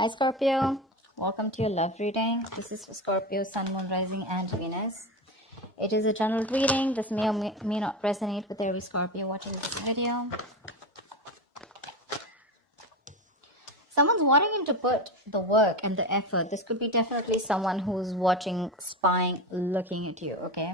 Hi Scorpio, welcome to your love reading. This is for Scorpio, Sun, Moon, Rising and Venus. It is a general reading. This may or may not resonate with every Scorpio watching this video. Someone's wanting him to put the work and the effort. This could be definitely someone who's watching, spying, looking at you, okay?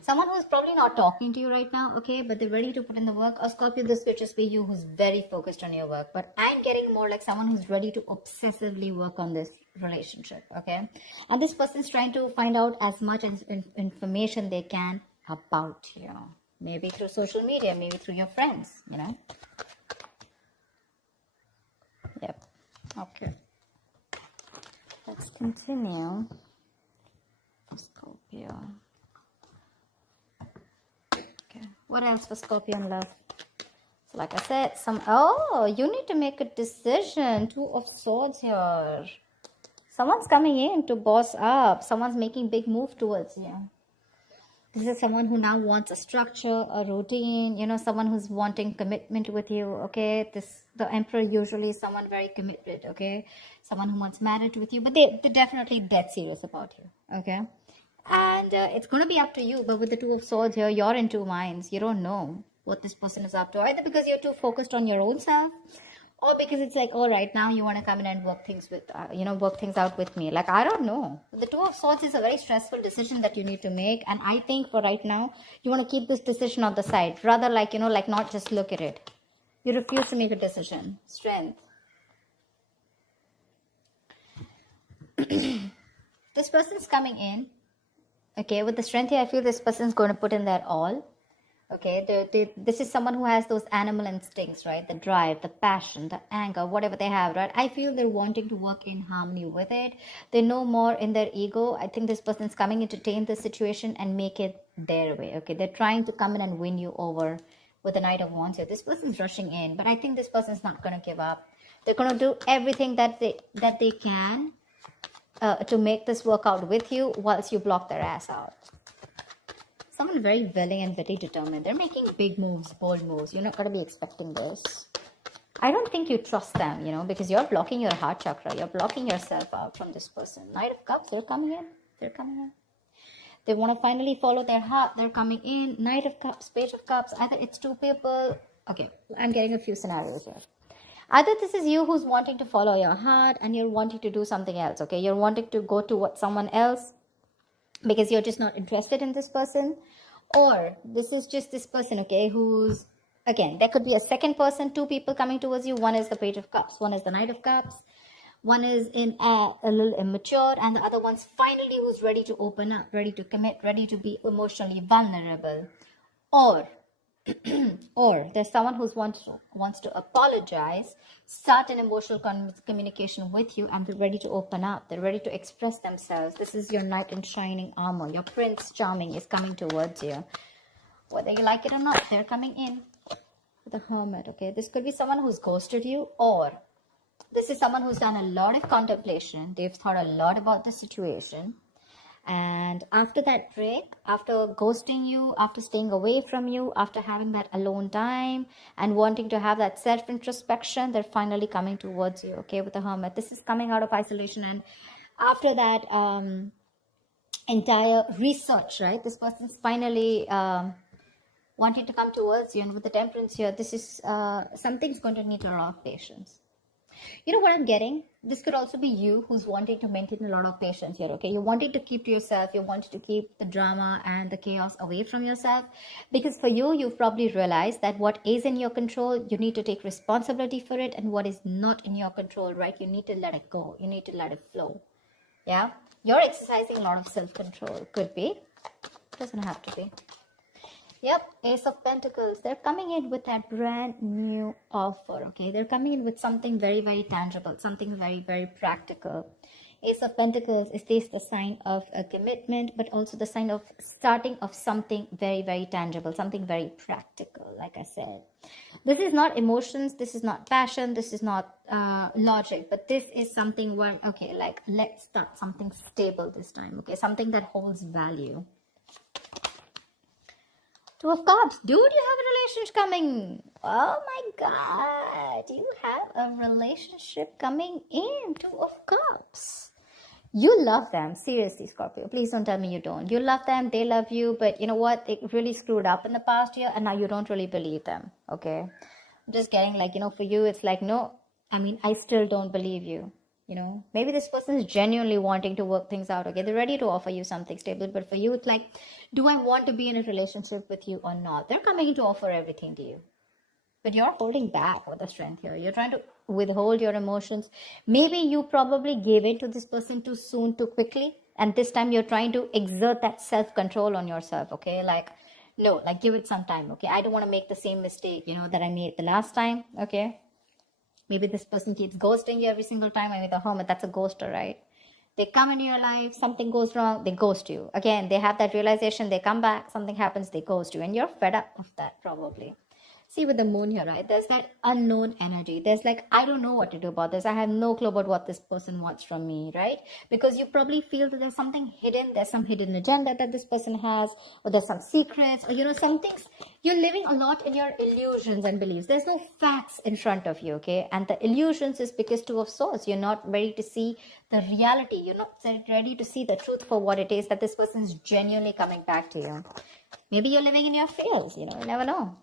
Someone who's probably not talking to you right now, okay, but they're ready to put in the work. Or Scorpio, this could just be you who's very focused on your work. But I'm getting more like someone who's ready to obsessively work on this relationship, okay? And this person's trying to find out as much information they can about you. Maybe through social media, maybe through your friends, you know? Yep. Okay. Let's continue. Scorpio. What else for Scorpio in love? So like I said, you need to make a decision. Two of Swords here. Someone's coming in to boss up. Someone's making big move towards you. This is someone who now wants a structure, a routine, you know, someone who's wanting commitment with you, okay? The Emperor usually is someone very committed, okay? Someone who wants marriage with you, but they're definitely dead serious about you, okay? And it's going to be up to you. But with the Two of Swords here, you're in two minds. You don't know what this person is up to. Either because you're too focused on your own self, or because it's like, oh, right now you want to come in and work things with, work things out with me. Like, I don't know. The Two of Swords is a very stressful decision that you need to make. And I think for right now, you want to keep this decision on the side. Rather like, not just look at it. You refuse to make a decision. Strength. This person's coming in. Okay, with the strength here, I feel this person's going to put in their all. Okay, this is someone who has those animal instincts, right? The drive, the passion, the anger, whatever they have, right? I feel they're wanting to work in harmony with it. They know more in their ego. I think this person's coming in to tame the situation and make it their way. Okay, they're trying to come in and win you over with the Knight of Wands here. This person's rushing in, but I think this person's not going to give up. They're going to do everything that they can to make this work out with you whilst you block their ass out. Someone very willing and very determined. They're making big moves, bold moves. You're not going to be expecting this. I don't think you trust them, because you're blocking your heart chakra. You're blocking yourself out from this person. Knight of Cups, they're coming in. They're coming in. They want to finally follow their heart. They're coming in. Knight of Cups, Page of Cups. Either it's two people. Okay, I'm getting a few scenarios here. Either this is you who's wanting to follow your heart and you're wanting to do something else, okay? You're wanting to go to someone else because you're just not interested in this person. Or this is just this person, okay, who's, again, there could be a second person, two people coming towards you. One is the Page of Cups, one is the Knight of Cups. One is a little immature and the other one's finally who's ready to open up, ready to commit, ready to be emotionally vulnerable. Or there's someone who wants to apologize, start an emotional communication with you, and they're ready to open up. They're ready to express themselves. This is your knight in shining armor. Your Prince Charming is coming towards you. Whether you like it or not, they're coming in with the Hermit, okay? This could be someone who's ghosted you, or this is someone who's done a lot of contemplation. They've thought a lot about the situation. And after that break, after ghosting you, after staying away from you, after having that alone time and wanting to have that self-introspection, they're finally coming towards you, okay, with the Hermit. This is coming out of isolation. And after that entire research, right, this person's finally wanting to come towards you. And with the Temperance here, this is something's going to need a lot of patience. You know what I'm getting? This could also be you who's wanting to maintain a lot of patience here, okay? You're wanting to keep to yourself. You're wanting to keep the drama and the chaos away from yourself. Because for you, you've probably realized that what is in your control, you need to take responsibility for it. And what is not in your control, right? You need to let it go. You need to let it flow. Yeah? You're exercising a lot of self-control. Could be. Doesn't have to be. Yep, Ace of Pentacles. They're coming in with that brand new offer, okay? They're coming in with something very, very tangible, something very, very practical. Ace of Pentacles is this the sign of a commitment, but also the sign of starting of something very, very tangible, something very practical, like I said. This is not emotions, this is not passion, this is not logic, but this is something where, okay, like let's start something stable this time, okay? Something that holds value. Two of Cups. Dude, you have a relationship coming. Oh my God. You have a relationship coming in. Two of Cups. You love them. Seriously, Scorpio. Please don't tell me you don't. You love them. They love you. But you know what? They really screwed up in the past year. And now you don't really believe them. Okay. I'm just getting like, for you, it's like, no. I mean, I still don't believe you. Maybe this person is genuinely wanting to work things out. Okay, they're ready to offer you something stable, but for you, it's like, do I want to be in a relationship with you or not? They're coming to offer everything to you, but you're holding back with the strength here. You're trying to withhold your emotions. Maybe you probably gave in to this person too soon, too quickly, and this time you're trying to exert that self-control on yourself. Okay, like, no, like, give it some time. Okay, I don't want to make the same mistake, that I made the last time. Okay. Maybe this person keeps ghosting you every single time. I mean, the hermit, that's a ghoster, right? They come into your life, something goes wrong, they ghost you. Again, they have that realization, they come back, something happens, they ghost you. And you're fed up of that, probably. See, with the moon here, right? There's that unknown energy. There's like, I don't know what to do about this. I have no clue about what this person wants from me, right? Because you probably feel that there's something hidden. There's some hidden agenda that this person has, or there's some secrets, or, some things. You're living a lot in your illusions and beliefs. There's no facts in front of you, okay? And the illusions is because Two of Swords. You're not ready to see the reality. You're not ready to see the truth for what it is, that this person is genuinely coming back to you. Maybe you're living in your fears, you never know.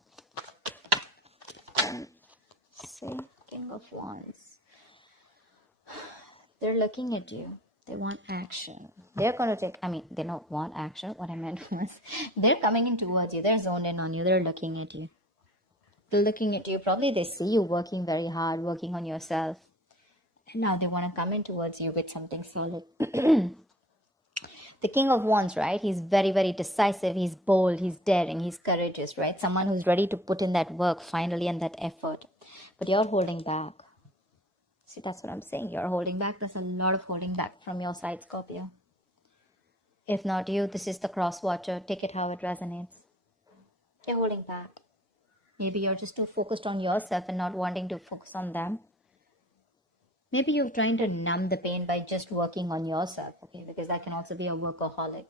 See, King of Wands. They're looking at you. They want action. They're going to they don't want action. What I meant was, they're coming in towards you. They're zoned in on you. They're looking at you. They're looking at you. Probably they see you working very hard, working on yourself. And now they want to come in towards you with something solid. The King of Wands, right? He's very, very decisive. He's bold. He's daring. He's courageous, right? Someone who's ready to put in that work finally and that effort. But you're holding back. See, that's what I'm saying. You're holding back. There's a lot of holding back from your side, Scorpio. If not you, this is the cross watcher. Take it how it resonates. You're holding back. Maybe you're just too focused on yourself and not wanting to focus on them. Maybe you're trying to numb the pain by just working on yourself, okay? Because that can also be a workaholic.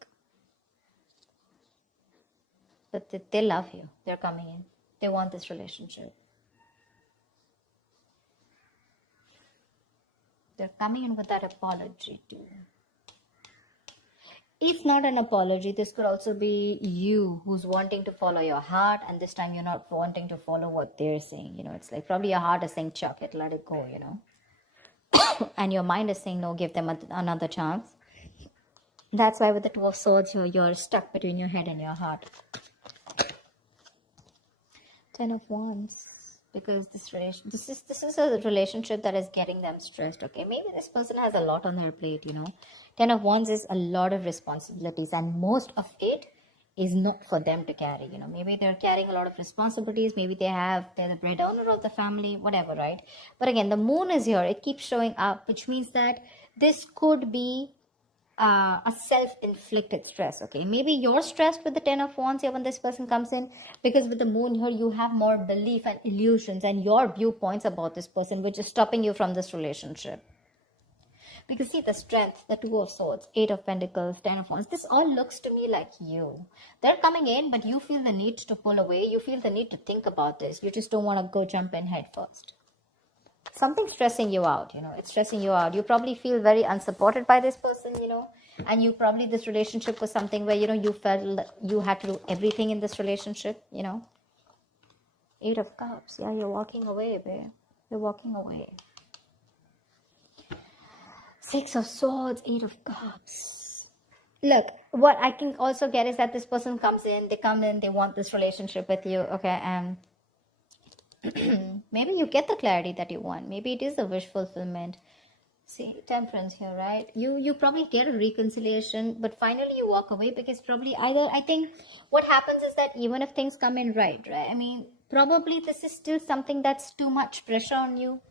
But they love you. They're coming in. They want this relationship. They're coming in with that apology too. If not an apology, this could also be you who's wanting to follow your heart, and this time you're not wanting to follow what they're saying. It's like probably your heart is saying, chuck it, let it go, and your mind is saying, no, give them another chance. That's why with the Two of Swords, you're stuck between your head and your heart. Ten of Wands. Because this is a relationship that is getting them stressed, okay? Maybe this person has a lot on their plate, Ten of Wands is a lot of responsibilities, and most of it is not for them to carry, Maybe they're carrying a lot of responsibilities. Maybe they're the breadwinner of the family, whatever, right? But again, the moon is here. It keeps showing up, which means that this could be a self-inflicted stress, okay? Maybe you're stressed with the Ten of Wands here when this person comes in, because with the moon here, you have more belief and illusions and your viewpoints about this person, which is stopping you from this relationship. Because see, the strength, the Two of Swords, Eight of Pentacles, Ten of Wands, this all looks to me like you. They're coming in, but you feel the need to pull away. You feel the need to think about this. You just don't want to go jump in head first. Something's stressing you out, it's stressing you out. You probably feel very unsupported by this person, and you probably, this relationship was something where, you felt you had to do everything in this relationship, Eight of Cups. Yeah, you're walking away, babe. You're walking away. Six of Swords, Eight of Cups. Look, what I can also get is that this person comes in, they want this relationship with you, okay, and maybe you get the clarity that you want. Maybe it is a wish fulfillment. See, Temperance here, right? You probably get a reconciliation, but finally you walk away, because probably I think what happens is that even if things come in right? I mean, probably this is still something that's too much pressure on you.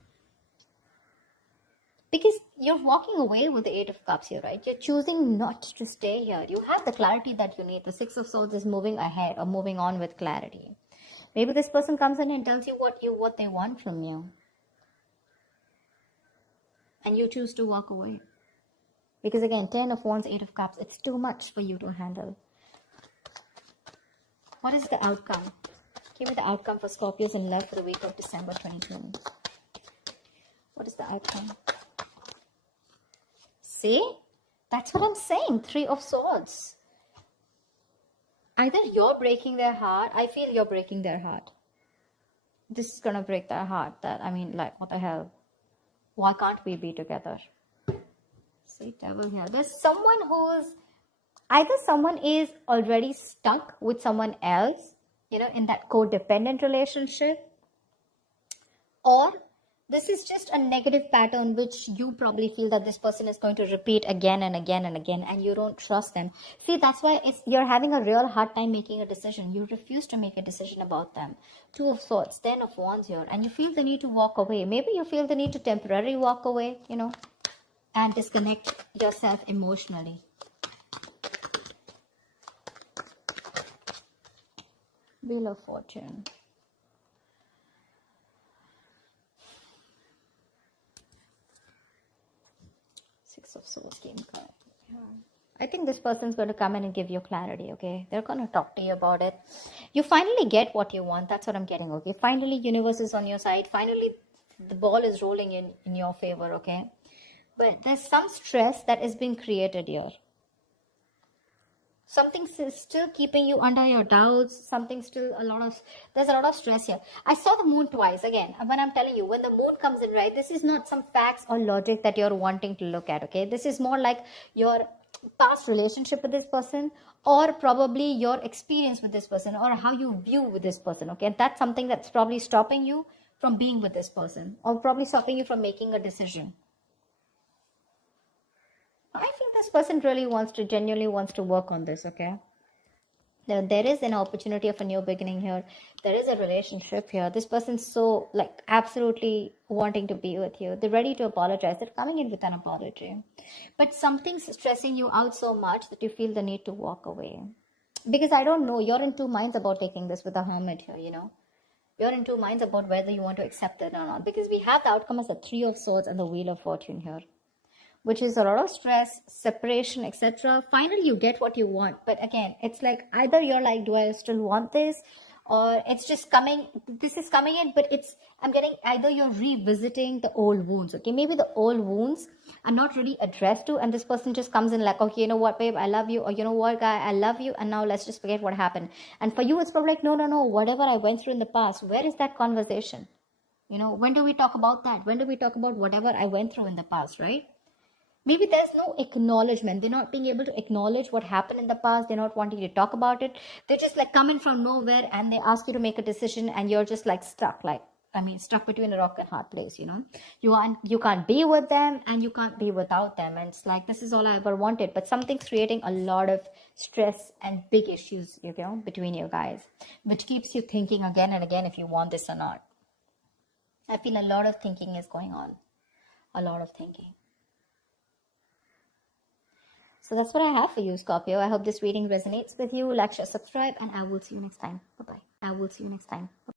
Because you're walking away with the Eight of Cups here, right? You're choosing not to stay here. You have the clarity that you need. The Six of Swords is moving ahead or moving on with clarity. Maybe this person comes in and tells you what they want from you. And you choose to walk away. Because again, Ten of Wands, Eight of Cups, it's too much for you to handle. What is the outcome? Give me the outcome for Scorpios in love for the week of December 2020. What is the outcome? See? That's what I'm saying. 3 of Swords. Either you're breaking their heart. I feel you're breaking their heart. This is going to break their heart. What the hell? Why can't we be together? See, devil here. There's someone who's... Either someone is already stuck with someone else, in that codependent relationship. Or this is just a negative pattern which you probably feel that this person is going to repeat again and again and again, and you don't trust them. See, that's why you're having a real hard time making a decision. You refuse to make a decision about them. 2 of Swords, 10 of Wands here, and you feel the need to walk away. Maybe you feel the need to temporarily walk away, and disconnect yourself emotionally. Wheel of Fortune. Of Swords came card. Yeah. I think this person's going to come in and give you clarity, okay? They're going to talk to you about it. You finally get what you want. That's what I'm getting, okay? Finally, universe is on your side. Finally, the ball is rolling in your favor, okay? But there's some stress that is being created here. Something's still keeping you under your doubts. There's a lot of stress here. I saw the moon twice again. When I'm telling you, when the moon comes in, right, this is not some facts or logic that you're wanting to look at, okay? This is more like your past relationship with this person, or probably your experience with this person, or how you view with this person, okay? That's something that's probably stopping you from being with this person, or probably stopping you from making a decision. I think this person really genuinely wants to work on this, okay? There is an opportunity of a new beginning here. There is a relationship here. This person's so, absolutely wanting to be with you. They're ready to apologize. They're coming in with an apology. But something's stressing you out so much that you feel the need to walk away. Because I don't know, you're in 2 minds about taking this with the Hermit here, You're in 2 minds about whether you want to accept it or not. Because we have the outcome as the 3 of Swords and the Wheel of Fortune here, which is a lot of stress, separation, etc. Finally, you get what you want. But again, it's like either you're like, do I still want this? Or it's just coming, this is coming in, but I'm getting either you're revisiting the old wounds, okay? Maybe the old wounds are not really addressed to, and this person just comes in like, okay, you know what, babe, I love you. Or you know what, guy, I love you. And now let's just forget what happened. And for you, it's probably like, no, whatever I went through in the past, where is that conversation? When do we talk about that? When do we talk about whatever I went through in the past, right? Maybe there's no acknowledgement. They're not being able to acknowledge what happened in the past. They're not wanting to talk about it. They're just come in from nowhere, and they ask you to make a decision, and you're just stuck. Stuck between a rock and hard place, You can't be with them, and you can't be without them. And it's like, this is all I ever wanted. But something's creating a lot of stress and big issues, between you guys, which keeps you thinking again and again if you want this or not. I feel a lot of thinking is going on. A lot of thinking. So that's what I have for you, Scorpio. I hope this reading resonates with you. Like, share, subscribe, and I will see you next time. Bye-bye.